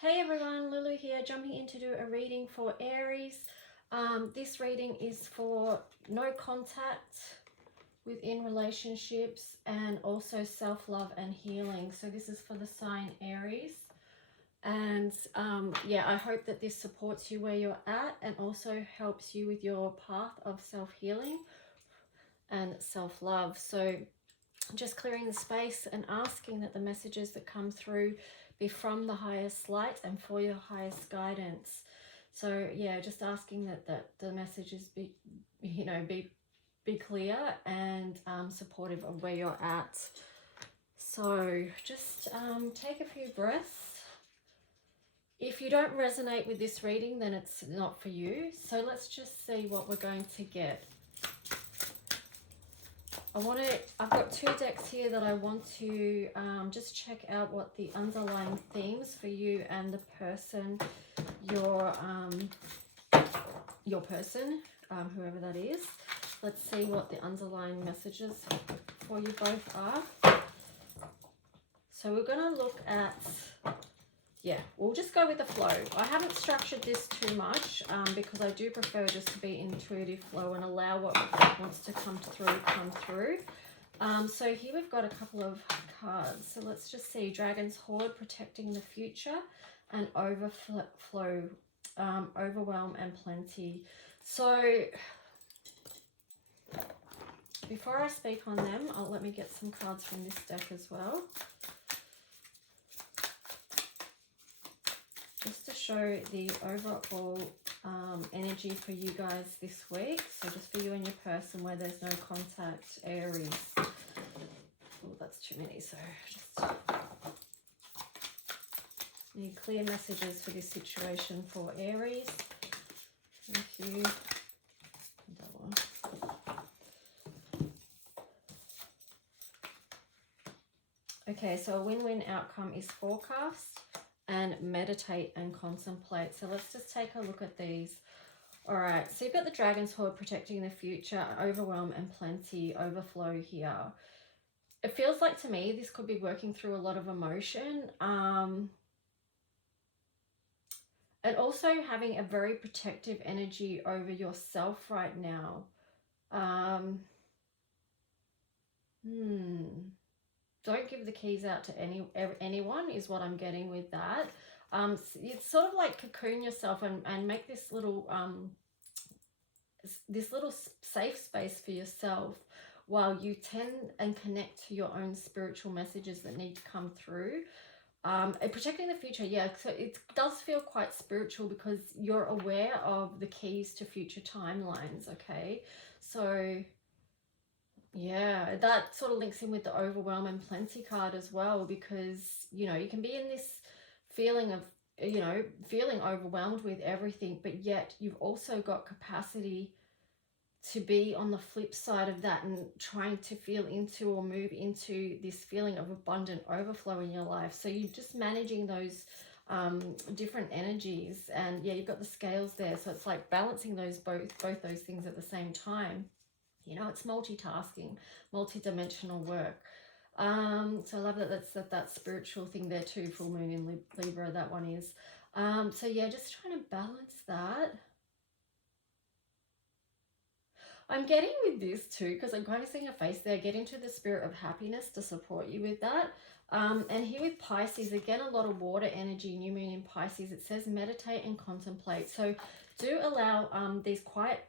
Hey everyone, Lulu here, jumping in to do a reading for Aries. This reading is for no contact within relationships and also self-love and healing. So this is for the sign Aries. And yeah, I hope that this supports you where you're at and also helps you with your path of self-healing and self-love. So just clearing the space and asking that the messages that come through be from the highest light and for your highest guidance. So yeah, just asking that the messages be, you know, be clear and supportive of where you're at. So just take a few breaths. If you don't resonate with this reading, then it's not for you. So let's just see what we're going to get. I've got two decks here that I want to just check out what the underlying themes for you and the person, your person, whoever that is. Let's see what the underlying messages for you both are. So we're going to look at, yeah, we'll just go with the flow. I haven't structured this too much because I do prefer just to be intuitive flow and allow what wants to come through. So here we've got a couple of cards. So let's just see. Dragon's Hoard, protecting the future, and overflow, overwhelm and plenty. So before I speak on them, let me get some cards from this deck as well. Just to show the overall energy for you guys this week. So just for you and your person where there's no contact, Aries. Oh, that's too many. So just need clear messages for this situation for Aries. Thank you. Okay, so a win-win outcome is forecast and meditate and contemplate. So let's just take a look at these. All right, so you've got the Dragon's Hoard, protecting the future, overwhelm and plenty, overflow here. It feels like to me this could be working through a lot of emotion, and also having a very protective energy over yourself right now. Don't give the keys out to anyone is what I'm getting with that. It's sort of like cocoon yourself and make this little safe space for yourself while you tend and connect to your own spiritual messages that need to come through. Protecting the future, yeah, so it does feel quite spiritual because you're aware of the keys to future timelines, okay? So yeah, that sort of links in with the overwhelm and plenty card as well, because, you know, you can be in this feeling of, you know, feeling overwhelmed with everything, but yet you've also got capacity to be on the flip side of that and trying to feel into or move into this feeling of abundant overflow in your life. So you're just managing those different energies, and yeah, you've got the scales there. So it's like balancing those both those things at the same time. You know, it's multitasking, multi-dimensional work. So I love that that's that spiritual thing there too. Full moon in Libra, that one is. So yeah, just trying to balance that. I'm getting with this too, because I'm kind of seeing a face there. Get into the spirit of happiness to support you with that. And here with Pisces, again, a lot of water energy, new moon in Pisces. It says meditate and contemplate. So do allow these quiet...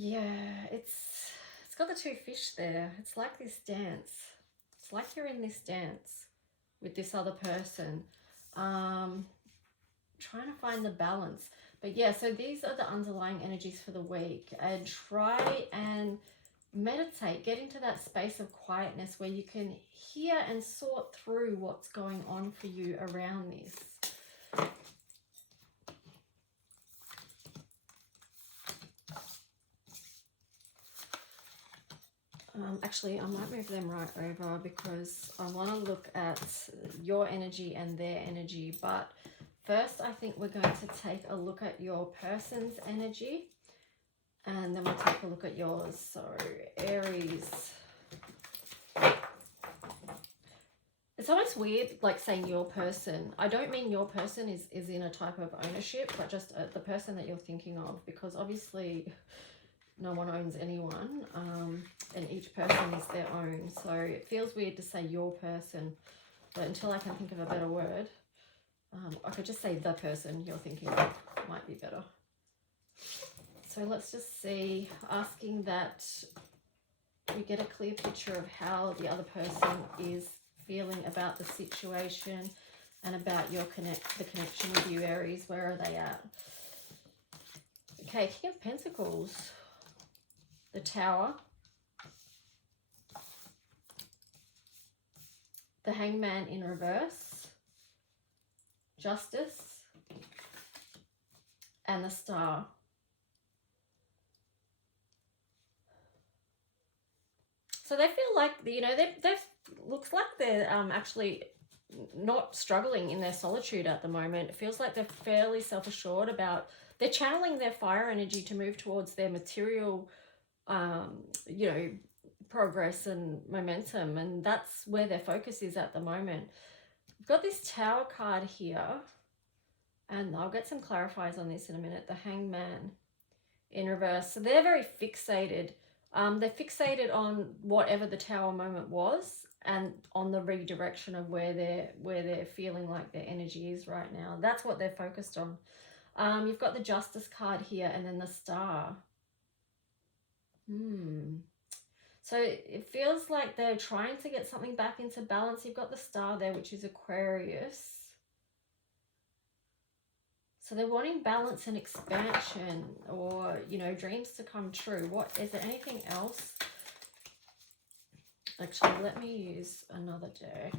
Yeah, it's got the two fish there. It's like this dance. It's like you're in this dance with this other person. Trying to find the balance. But yeah, so these are the underlying energies for the week. And try and meditate. Get into that space of quietness where you can hear and sort through what's going on for you around this. Actually, I might move them right over because I want to look at your energy and their energy. But first, I think we're going to take a look at your person's energy, and then we'll take a look at yours. So, Aries. It's almost weird, like saying your person. I don't mean your person is in a type of ownership, but just the person that you're thinking of, because obviously no one owns anyone, and each person is their own. So it feels weird to say your person, but until I can think of a better word, I could just say the person you're thinking of might be better. So let's just see, asking that we get a clear picture of how the other person is feeling about the situation and about the connection with you, Aries. Where are they at? Okay, King of Pentacles, the Tower, the Hangman in reverse, Justice, and the Star. So they feel like, you know, they've looks like they're actually not struggling in their solitude at the moment. It feels like they're fairly self-assured about, they're channeling their fire energy to move towards their material, you know, progress and momentum, and that's where their focus is at the moment. We've got this Tower card here, and I'll get some clarifiers on this in a minute. The Hangman in reverse. So they're very fixated. They're fixated on whatever the Tower moment was, and on the redirection of where they're feeling like their energy is right now. That's what they're focused on. You've got the Justice card here, and then the Star. So it feels like they're trying to get something back into balance. You've got the Star there, which is Aquarius. So they're wanting balance and expansion, or, you know, dreams to come true. What is there anything else? Actually, let me use another deck.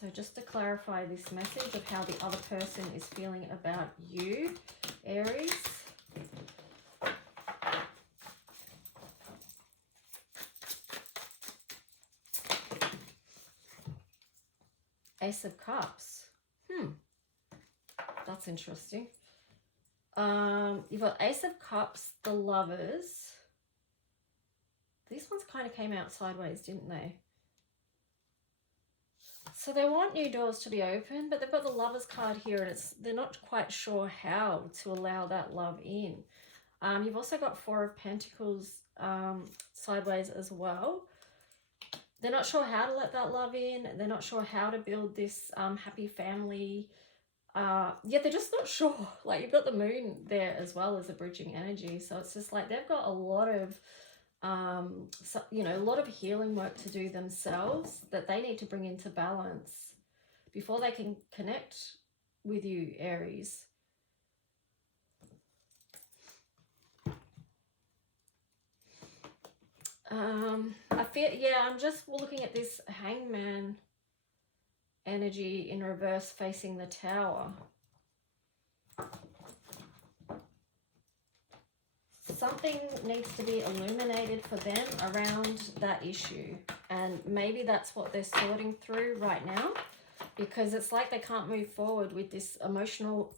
So just to clarify this message of how the other person is feeling about you, Aries. Ace of Cups. That's interesting. You've got Ace of Cups, the Lovers. These ones kind of came out sideways, didn't they? So they want new doors to be open, but they've got the Lovers card here, and they're not quite sure how to allow that love in. You've also got Four of Pentacles sideways as well. They're not sure how to let that love in. They're not sure how to build this happy family. Yeah, they're just not sure. Like, you've got the Moon there as well as a bridging energy. So it's just like they've got a lot of, you know, a lot of healing work to do themselves that they need to bring into balance before they can connect with you, Aries. I feel, yeah, I'm just looking at this Hangman energy in reverse facing the Tower. Something needs to be illuminated for them around that issue, and maybe that's what they're sorting through right now, because it's like they can't move forward with this emotional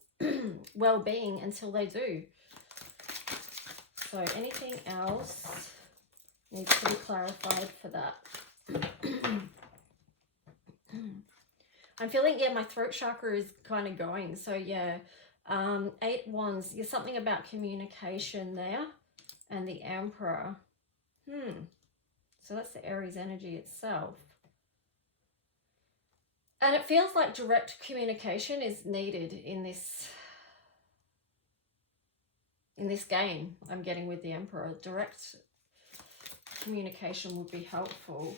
well-being until they do. So anything else needs to be clarified for that. I'm feeling, yeah, my throat chakra is kind of going. So yeah, 8 Wands, there's something about communication there, and the Emperor. So that's the Aries energy itself. And it feels like direct communication is needed in this game I'm getting with the Emperor. Direct communication would be helpful.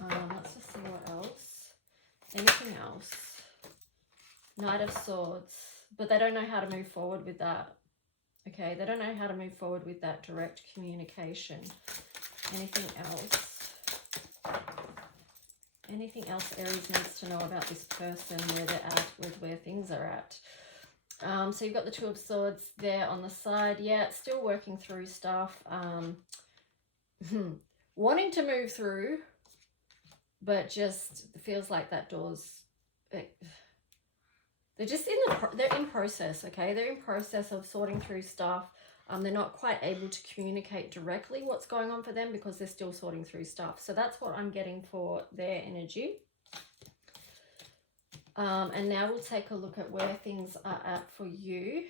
Let's just see what else. Anything else? Knight of Swords. But they don't know how to move forward with that. Okay, they don't know how to move forward with that direct communication. Anything else? Anything else Aries needs to know about this person, where they're at, with where things are at? So you've got the Two of Swords there on the side. Yeah, it's still working through stuff. Wanting to move through, but just feels like that door's... They're They're just they're in process, okay? They're in process of sorting through stuff. They're not quite able to communicate directly what's going on for them because they're still sorting through stuff. So that's what I'm getting for their energy. And now we'll take a look at where things are at for you.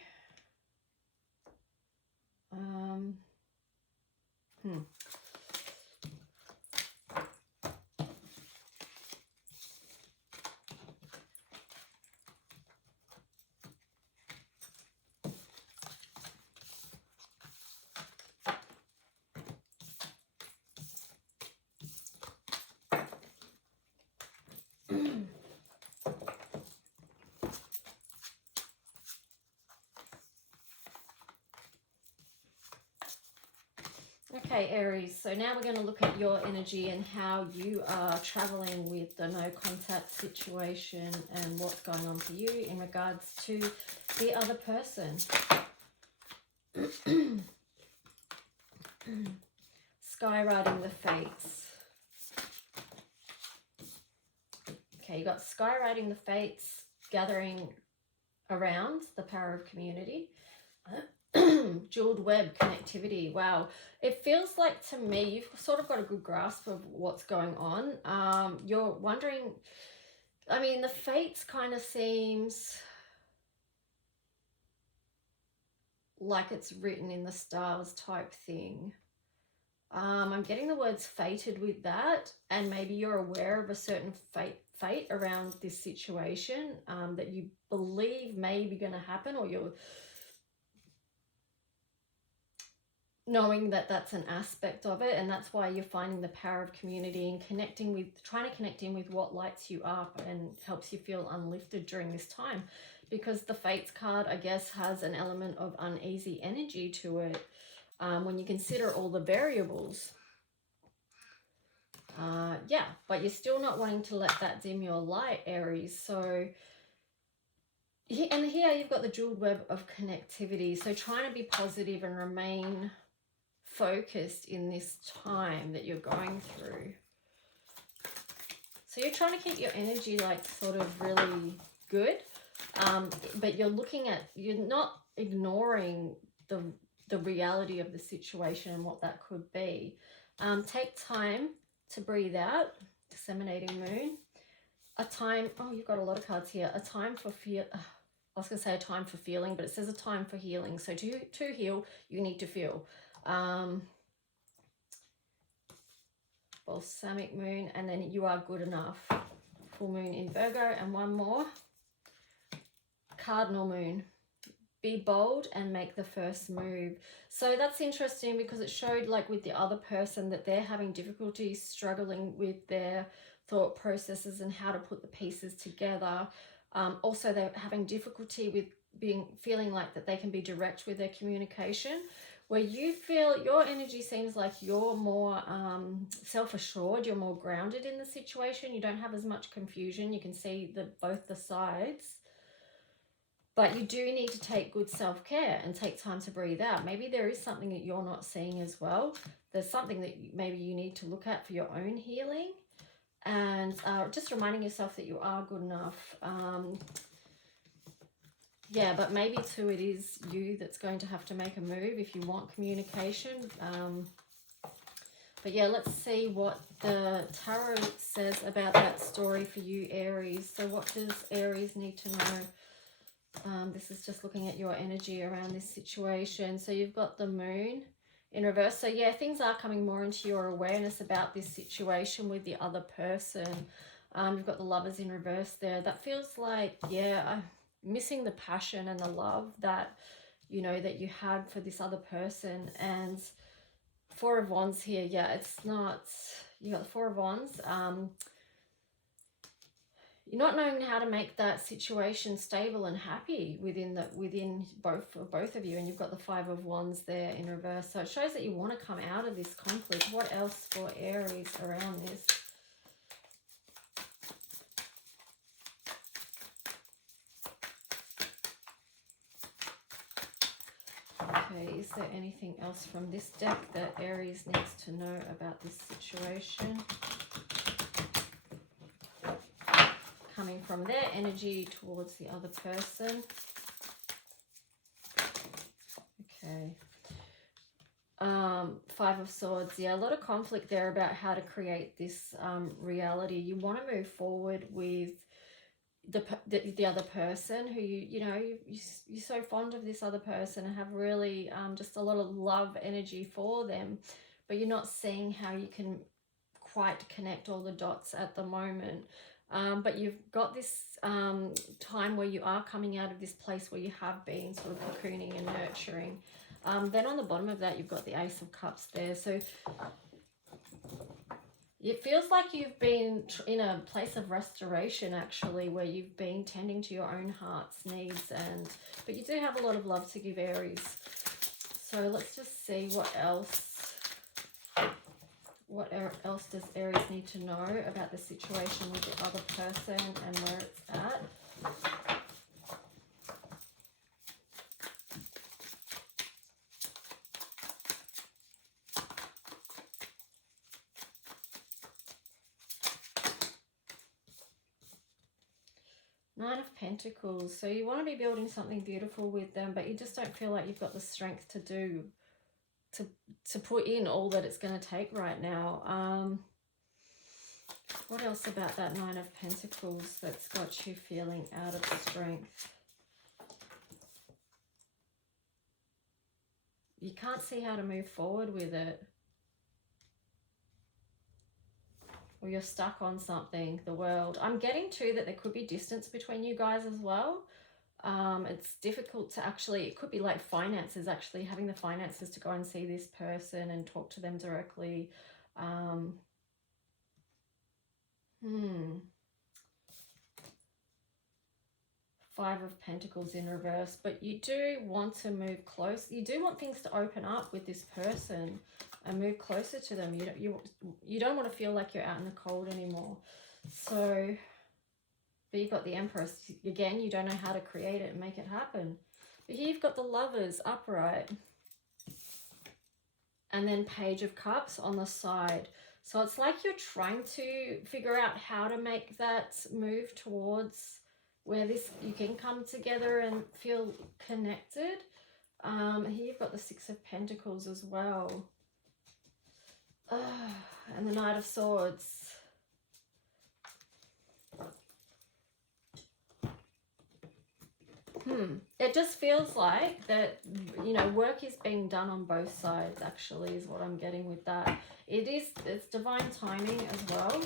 Okay, Aries, so now we're going to look at your energy and how you are traveling with the no contact situation and what's going on for you in regards to the other person. Skywriting the fates. Okay, you got skywriting the fates, gathering around the power of community. Jeweled web connectivity. Wow, it feels like to me you've sort of got a good grasp of what's going on. You're wondering, I mean, the fates kind of seems like it's written in the stars type thing. I'm getting the words fated with that, and maybe you're aware of a certain fate around this situation that you believe may be going to happen, or you're knowing that that's an aspect of it, and that's why you're finding the power of community and connecting with, trying to connect in with what lights you up and helps you feel unlifted during this time, because the fates card, I guess, has an element of uneasy energy to it when you consider all the variables. Yeah, but you're still not wanting to let that dim your light, Aries. So, and here you've got the jeweled web of connectivity, so trying to be positive and remain focused in this time that you're going through. So you're trying to keep your energy like sort of really good, but you're looking at, you're not ignoring the reality of the situation and what that could be. Take time to breathe out. Disseminating moon. A time, oh, you've got a lot of cards here. A time for fear. I was going to say a time for feeling, but it says a time for healing. So to heal, you need to feel. Balsamic moon, and then you are good enough. Full moon in Virgo, and one more. Cardinal moon. Be bold and make the first move. So that's interesting because it showed, like with the other person, that they're having difficulty struggling with their thought processes and how to put the pieces together. Also, they're having difficulty with feeling like that they can be direct with their communication, where you feel your energy seems like you're more self-assured, you're more grounded in the situation, you don't have as much confusion, you can see both the sides. But you do need to take good self-care and take time to breathe out. Maybe there is something that you're not seeing as well. There's something that maybe you need to look at for your own healing. And just reminding yourself that you are good enough. Yeah, but maybe too it is you that's going to have to make a move if you want communication. But yeah, let's see what the tarot says about that story for you, Aries. So what does Aries need to know? This is just looking at your energy around this situation. So you've got the moon in reverse. So yeah, things are coming more into your awareness about this situation with the other person. You've got the lovers in reverse there. That feels like, yeah, missing the passion and the love that, you know, that you had for this other person. And Four of Wands here. Yeah, it's not, you got the Four of Wands. You're not knowing how to make that situation stable and happy within both of you, and you've got the Five of Wands there in reverse. So it shows that you want to come out of this conflict. What else for Aries around this? Okay, is there anything else from this deck that Aries needs to know about this situation? coming from their energy towards the other person. Okay. 5 of Swords. Yeah, a lot of conflict there about how to create this reality. You want to move forward with the other person who you're so fond of this other person and have really just a lot of love energy for them, but you're not seeing how you can quite connect all the dots at the moment. But you've got this time where you are coming out of this place where you have been sort of cocooning and nurturing. Then on the bottom of that, you've got the Ace of Cups there. So it feels like you've been in a place of restoration, actually, where you've been tending to your own heart's needs, but you do have a lot of love to give, Aries. So let's just see what else. What else does Aries need to know about the situation with the other person and where it's at? Nine of Pentacles. So you want to be building something beautiful with them, but you just don't feel like you've got the strength to to put in all that it's going to take right now. What else about that Nine of Pentacles that's got you feeling out of strength? You can't see how to move forward with it. Or you're stuck on something, the world. I'm getting too that there could be distance between you guys as well. It's difficult to actually, it could be like finances, actually having the finances to go and see this person and talk to them directly. Five of Pentacles in reverse, but you do want to move close. You do want things to open up with this person and move closer to them. You don't want to feel like you're out in the cold anymore. So, but you've got the Empress. Again, you don't know how to create it and make it happen. But here you've got the Lovers upright. And then Page of Cups on the side. So it's like you're trying to figure out how to make that move towards where you can come together and feel connected. Here you've got the Six of Pentacles as well. And the Knight of Swords. It just feels like that, work is being done on both sides, actually, is what I'm getting with that. It's divine timing as well.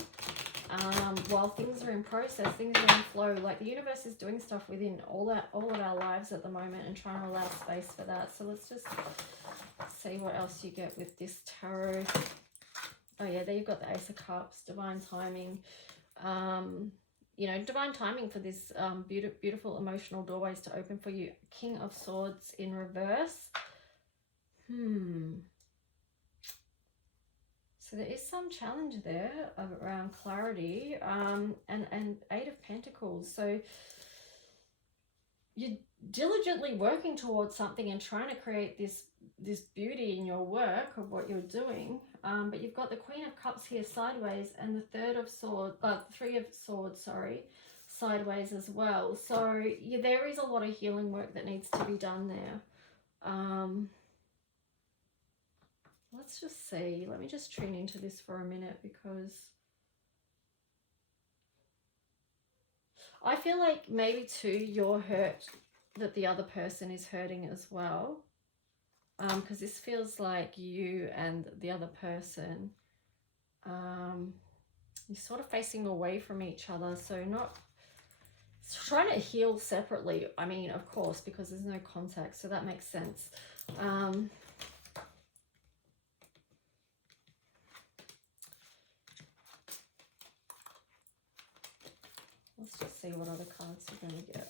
While things are in process, things are in flow. Like the universe is doing stuff within all of our lives at the moment and trying to allow space for that. So let's just see what else you get with this tarot. Oh yeah, there you've got the Ace of Cups, divine timing. Divine timing for this beautiful emotional doorways to open for you. King of Swords in reverse. So there is some challenge there around clarity. And Eight of Pentacles. So you're diligently working towards something and trying to create this beauty in your work of what you're doing. But you've got the Queen of Cups here sideways and the Three of Swords, sorry, sideways as well. So yeah, there is a lot of healing work that needs to be done there. Let's just see. Let me just tune into this for a minute, because I feel like maybe too you're hurt that the other person is hurting as well. Because this feels like you and the other person, you're sort of facing away from each other. So not trying to heal separately. I mean, of course, because there's no contact. So that makes sense. Let's just see what other cards we're going to get.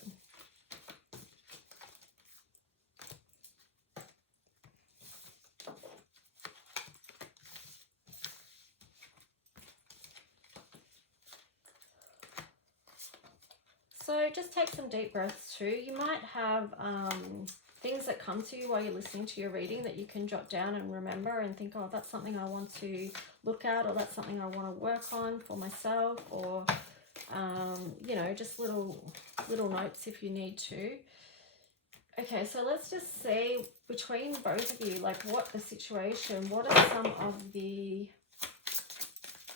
So just take some deep breaths too. You might have things that come to you while you're listening to your reading that you can jot down and remember and think, oh, that's something I want to look at, or that's something I want to work on for myself, or You know, just little notes if you need to. Okay, so let's just see between both of you, like what the situation, what are some of the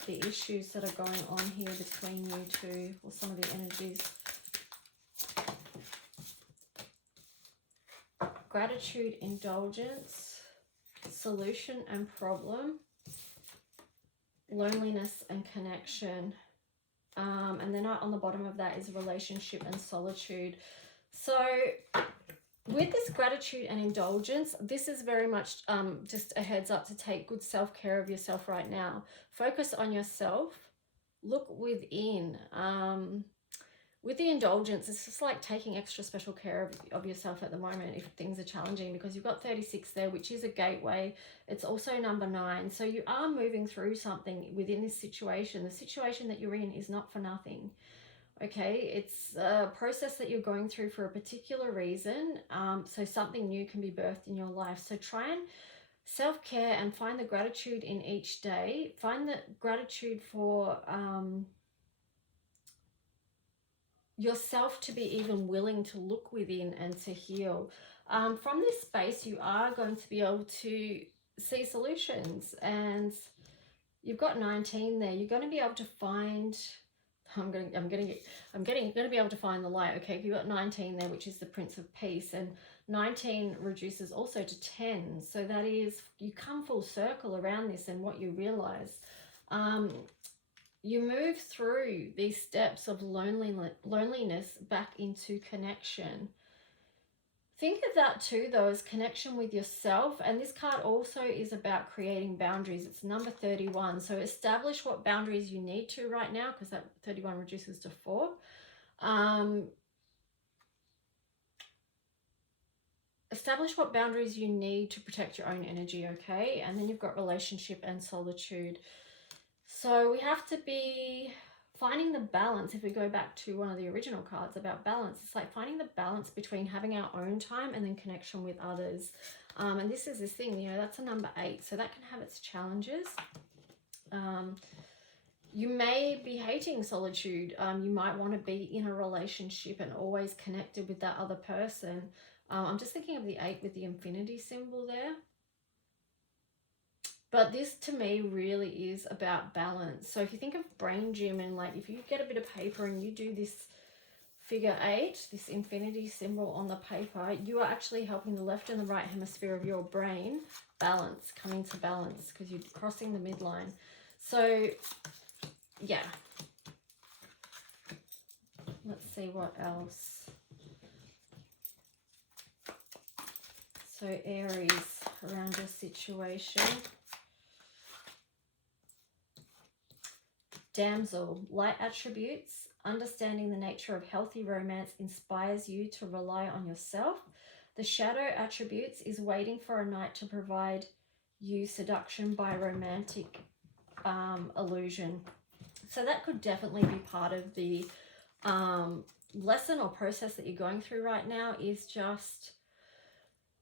issues that are going on here between you two, or some of the energies. Gratitude, indulgence, solution and problem, loneliness and connection. And then on the bottom of that is relationship and solitude. So with this gratitude and indulgence, this is very much just a heads up to take good self-care of yourself right now. Focus on yourself. Look within. With the indulgence, it's just like taking extra special care of yourself at the moment if things are challenging, because you've got 36 there, which is a gateway. It's also number 9. So you are moving through something within this situation. The situation that you're in is not for nothing. Okay, it's a process that you're going through for a particular reason. So something new can be birthed in your life. So try and self-care and find the gratitude in each day. Find the gratitude for yourself to be even willing to look within and to heal. From this space, you are going to be able to see solutions, and you've got 19 there. You're going to be able to find. I'm going to be able to find the light. Okay, you've got 19 there, which is the Prince of Peace, and 19 reduces also to 10. So that is, you come full circle around this, and what you realize. You move through these steps of loneliness back into connection. Think of that too, though, as connection with yourself. And this card also is about creating boundaries. It's number 31. So establish what boundaries you need to right now, because that 31 reduces to 4. Establish what boundaries you need to protect your own energy, okay? And then you've got relationship and solitude. So we have to be finding the balance. If we go back to one of the original cards about balance, it's like finding the balance between having our own time and then connection with others. And this is this thing, you know, that's a number 8. So that can have its challenges. You may be hating solitude. You might want to be in a relationship and always connected with that other person. I'm just thinking of the 8 with the infinity symbol there. But this to me really is about balance. So if you think of brain gym, and like if you get a bit of paper and you do this figure 8, this infinity symbol on the paper, you are actually helping the left and the right hemisphere of your brain balance, coming to balance, because you're crossing the midline. So yeah. Let's see what else. So Aries, around your situation. Damsel, light attributes. Understanding the nature of healthy romance inspires you to rely on yourself. The shadow attributes is waiting for a knight to provide you seduction by romantic illusion. So that could definitely be part of the lesson or process that you're going through right now, is just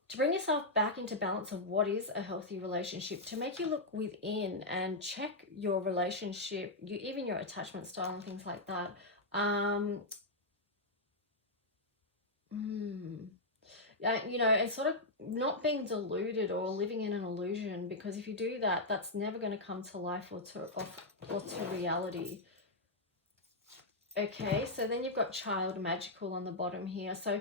to bring yourself back into balance of what is a healthy relationship, to make you look within and check your relationship, even your attachment style and things like that. You know, and sort of not being deluded or living in an illusion, because if you do that, that's never going to come to life or to reality. Okay, so then you've got child magical on the bottom here. So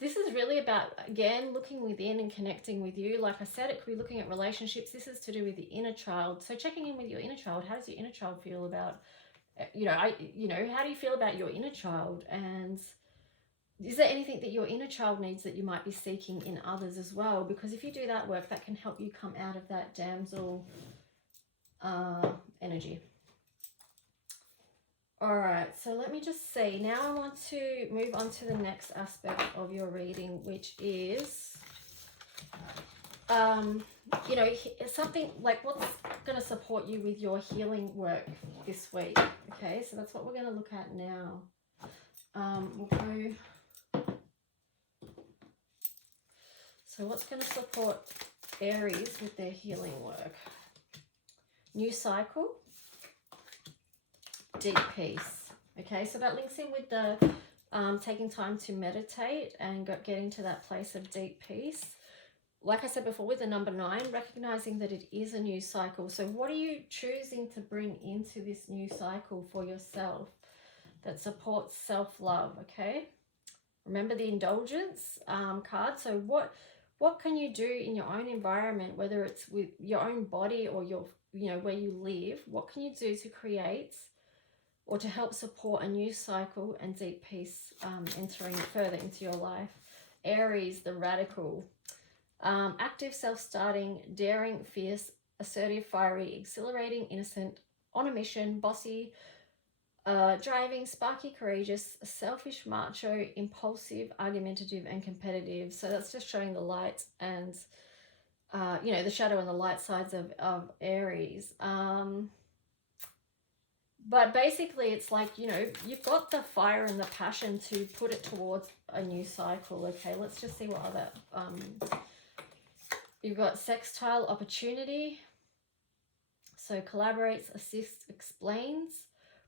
this is really about, again, looking within and connecting with you. Like I said, it could be looking at relationships. This is to do with the inner child. So checking in with your inner child. How does your inner child feel about, how do you feel about your inner child? And is there anything that your inner child needs that you might be seeking in others as well? Because if you do that work, that can help you come out of that damsel energy. All right, so let me just see. Now I want to move on to the next aspect of your reading, which is, something like what's going to support you with your healing work this week. Okay, so that's what we're going to look at now. We'll go. So what's going to support Aries with their healing work? New cycle. deep peace. Okay, so that links in with the taking time to meditate and getting to that place of deep peace. Like I said before, with the number 9, recognizing that it is a new cycle. So what are you choosing to bring into this new cycle for yourself that supports self-love? Okay, remember the indulgence card. So what can you do in your own environment, whether it's with your own body or your, you know, where you live? What can you do to create or to help support a new cycle and deep peace entering further into your life? Aries, the radical. Active, self-starting, daring, fierce, assertive, fiery, exhilarating, innocent, on a mission, bossy, driving, sparky, courageous, selfish, macho, impulsive, argumentative, and competitive. So that's just showing the light and, you know, the shadow and the light sides of Aries. But basically it's like, you know, you've got the fire and the passion to put it towards a new cycle. Okay, let's just see what other... You've got sextile, opportunity. So collaborates, assists, explains,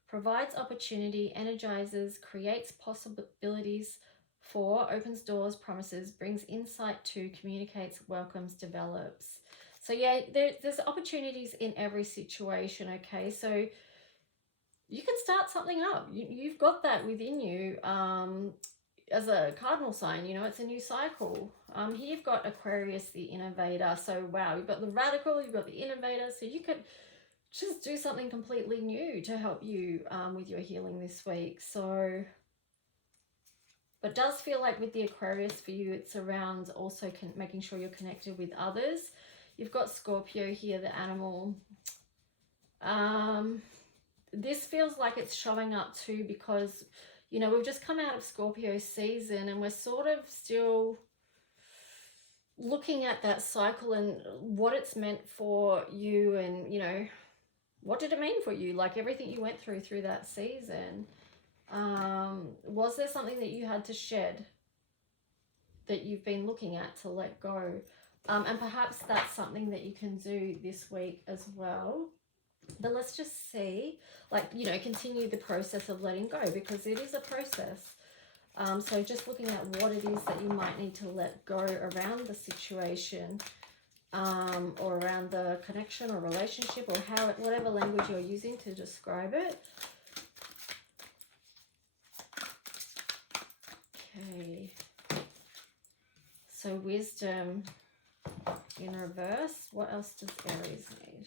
provides opportunity, energizes, creates possibilities for, opens doors, promises, brings insight to, communicates, welcomes, develops. So yeah, there's opportunities in every situation. Okay, so you can start something up. You've got that within you. As a cardinal sign, you know, it's a new cycle. Here you've got Aquarius, the innovator. So wow, you've got the radical, you've got the innovator. So you could just do something completely new to help you with your healing this week. So, but it does feel like with the Aquarius for you, it's around also making sure you're connected with others. You've got Scorpio here, the animal. This feels like it's showing up too because, you know, we've just come out of Scorpio season and we're sort of still looking at that cycle and what it's meant for you and, you know, what did it mean for you? Like everything you went through that season. Was there something that you had to shed that you've been looking at to let go? And perhaps that's something that you can do this week as well. But let's just see, like, you know, continue the process of letting go because it is a process. So just looking at what it is that you might need to let go around the situation or around the connection or relationship or how it, whatever language you're using to describe it. Okay. So wisdom in reverse. What else does Aries need?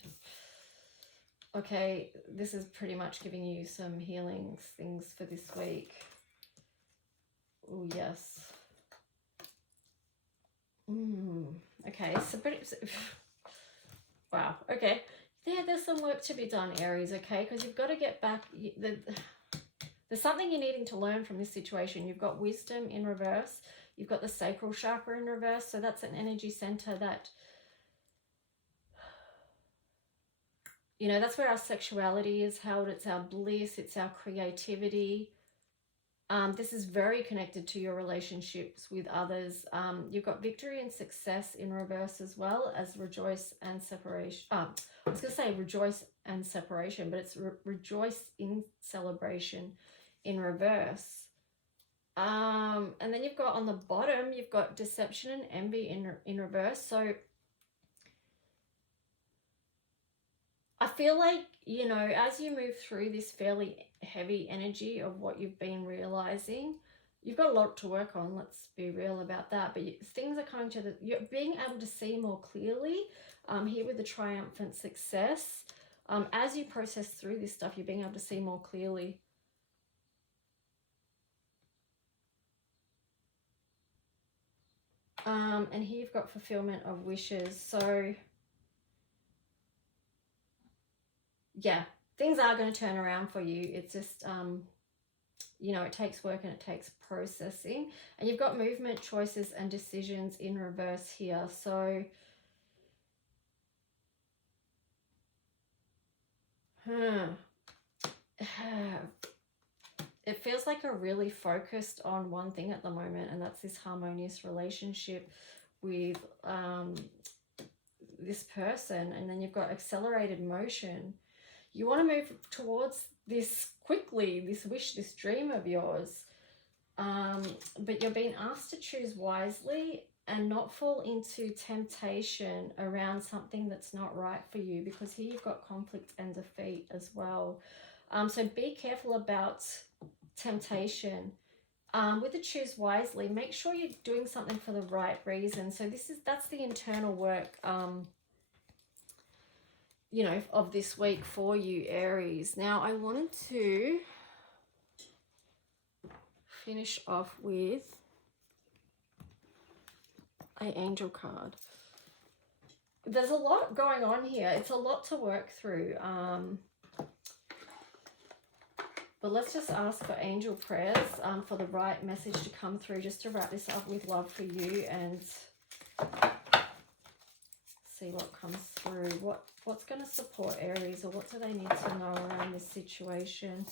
Okay, this is pretty much giving you some healing things for this week. Oh, yes. Okay, so wow, okay. There's some work to be done, Aries, okay? Because you've got to get back... There's something you're needing to learn from this situation. You've got wisdom in reverse. You've got the sacral chakra in reverse. So that's an energy center that... You know, that's where our sexuality is held. It's our bliss. It's our creativity. This is very connected to your relationships with others. You've got victory and success in reverse as well as rejoice and separation. I was going to say rejoice and separation, but it's rejoice in celebration in reverse. And then you've got on the bottom, you've got deception and envy in reverse. So I feel like, you know, as you move through this fairly heavy energy of what you've been realizing, you've got a lot to work on. Let's be real about that. But things are coming to you're being able to see more clearly here with the triumphant success. As you process through this stuff, you're being able to see more clearly. And here you've got fulfillment of wishes. So yeah, things are going to turn around for you. It's just, you know, it takes work and it takes processing. And you've got movement, choices, and decisions in reverse here. So, it feels like you're really focused on one thing at the moment, and that's this harmonious relationship with this person. And then you've got accelerated motion. You want to move towards this quickly, this wish, this dream of yours. But you're being asked to choose wisely and not fall into temptation around something that's not right for you, because here you've got conflict and defeat as well. So be careful about temptation. With the choose wisely, make sure you're doing something for the right reason. So that's the internal work, you know, of this week for you, Aries. Now, I wanted to finish off with an angel card. There's a lot going on here. It's a lot to work through. But let's just ask for angel prayers for the right message to come through, just to wrap this up with love for you, and see what comes through. What's going to support Aries, or what do they need to know around this situation?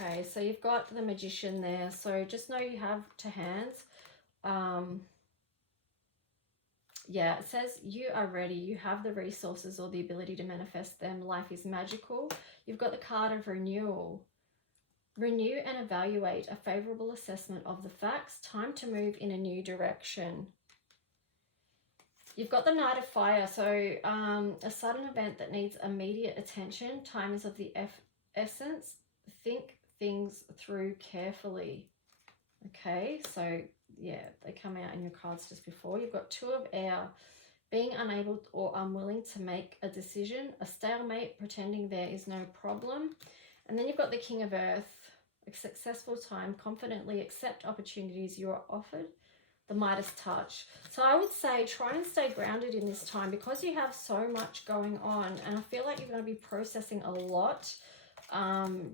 Okay, so you've got the Magician there. So just know you have to hand. Yeah, it says you are ready. You have the resources or the ability to manifest them. Life is magical. You've got the card of renewal. Renew and evaluate a favorable assessment of the facts. Time to move in a new direction. You've got the Knight of Fire. So a sudden event that needs immediate attention. Time is of the essence. Think things through carefully. Okay, so yeah, they come out in your cards just before. You've got Two of Air, being unable or unwilling to make a decision, a stalemate, pretending there is no problem. And then you've got the King of Earth, a successful time, confidently accept opportunities you are offered, the Midas touch. So I would say try and stay grounded in this time, because you have so much going on, and I feel like you're going to be processing a lot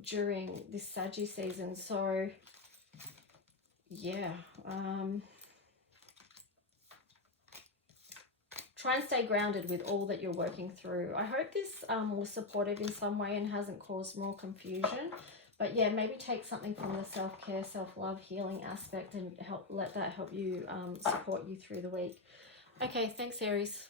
during this Saggy season. So yeah, try and stay grounded with all that you're working through. I hope this was supportive in some way and hasn't caused more confusion. But yeah, maybe take something from the self-care, self-love, healing aspect, and let that help you, support you through the week. Okay, thanks, Aries.